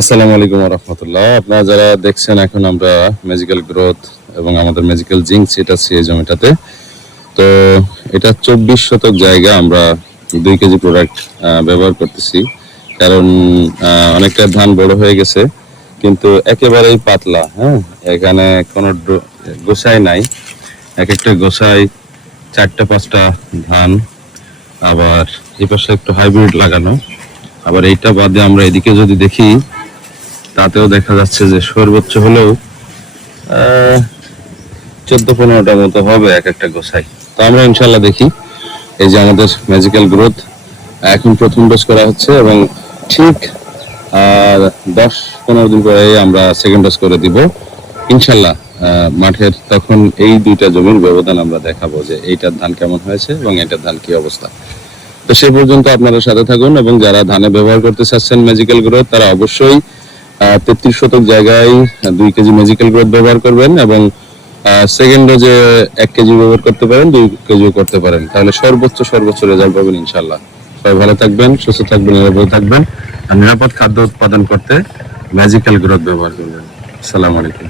আসসালামু আলাইকুম রহমতুল্লাহ। আপনারা যারা দেখছেন, এখন আমরা ম্যাজিক্যাল গ্রোথ এবং আমাদের ম্যাজিক্যাল জিঙ্ক সেট আছে এই জমিটাতে। তো এটা 24 শতক জায়গা আমরা 2 কেজি প্রোডাক্ট ব্যবহার করতেছি। কারণ অনেকটা ধান বড় হয়ে গেছে, কিন্তু একেবারেই পাতলা। হ্যাঁ, এখানে কোনো গোসাই নাই। এক একটা গোসাই 4টা 5টা ধান, আবার এই পাশে একটু হাইব্রিড লাগানো। আবার এইটা বাদে আমরা এদিকে যদি দেখি, তাতেও দেখা যাচ্ছে যে সর্বোচ্চ হলেও 14-15টা মতো হবে এক একটা গোছাই। তো আমরা ইনশাল্লাহ দেখি, এই যে আমাদের ম্যাজিক্যাল গ্রোথ এখন প্রথম ডোজ করা হচ্ছে এবং ঠিক 10-15 দিন পরে আমরা সেকেন্ড ডোজ করে দিব ইনশাল্লাহ। মাঠের তখন এই 2টা জমির ব্যবধান আমরা দেখাবো যে এইটার ধান কেমন হয়েছে এবং এটার ধান কি অবস্থা। তো সেই পর্যন্ত আপনারা সাথে থাকুন, এবং যারা ধানে ব্যবহার করতে চাচ্ছেন ম্যাজিক্যাল গ্রোথ, তারা অবশ্যই 33 শতক জায়গায় 2 কেজি ম্যাজিক্যাল গ্রোথ ব্যবহার করবেন, এবং সেকেন্ড ডোজে 1 কেজি ব্যবহার করতে পারেন, 2 কেজিও করতে পারেন। তাহলে সর্বোচ্চ রেজাল্ট পাবেন ইনশাল্লাহ। সবাই ভালো থাকবেন, সুস্থ থাকবেন, নিরাপদ থাকবেন, আর নিরাপদ খাদ্য উৎপাদন করতে ম্যাজিক্যাল গ্রোথ ব্যবহার করবেন। আসসালামু আলাইকুম।